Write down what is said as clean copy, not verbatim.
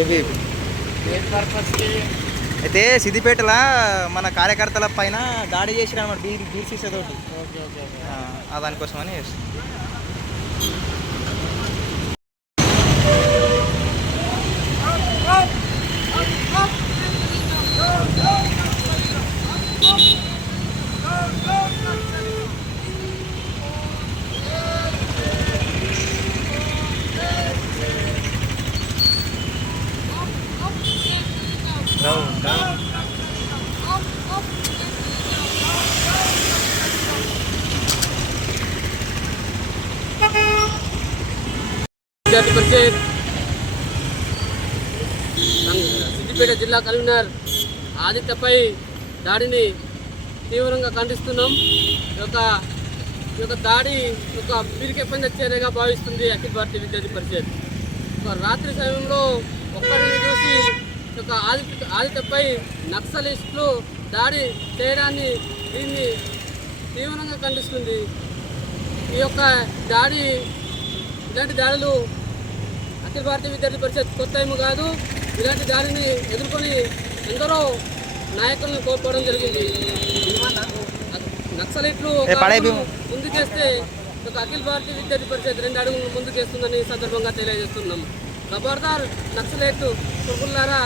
ABP. అయితే సిద్దిపేటలో మన కార్యకర్తల పైన దాడి చేసిన అన్నమాట బీర్ సీసాతోటి. దానికోసమని చేస్తాం. విద్యార్థి పరిషత్ సిద్దిపేట జిల్లా కన్వీనర్ ఆదిత్యపై దాడిని తీవ్రంగా ఖండిస్తున్నాం. ఈ యొక్క దాడి ఒక పిరికెప్పంద చర్యగా భావిస్తుంది అఖిల భారతీయ విద్యార్థి పరిషత్. ఒక రాత్రి సమయంలో ఒక్కరిని చూసి ఒక ఆదిత్యపై నక్సలిస్టులు దాడి చేయడాన్ని దీన్ని తీవ్రంగా ఖండిస్తుంది. ఈ యొక్క ఇలాంటి దాడులు అఖిల భారతీయ విద్యార్థి పరిషత్ కొత్త ఏమీ కాదు. ఇలాంటి దాడిని ఎదుర్కొని ఎందరో నాయకులను కోల్పోవడం జరిగింది. నక్సలైట్లు ముందుకేస్తే ఒక అఖిల భారతీయ విద్యార్థి పరిషత్ 2 అడుగులు ముందుకేస్తుందని సందర్భంగా తెలియజేస్తున్నాం. ఖబర్దార్ నక్సలైట్లు కుర్గుల్లారా,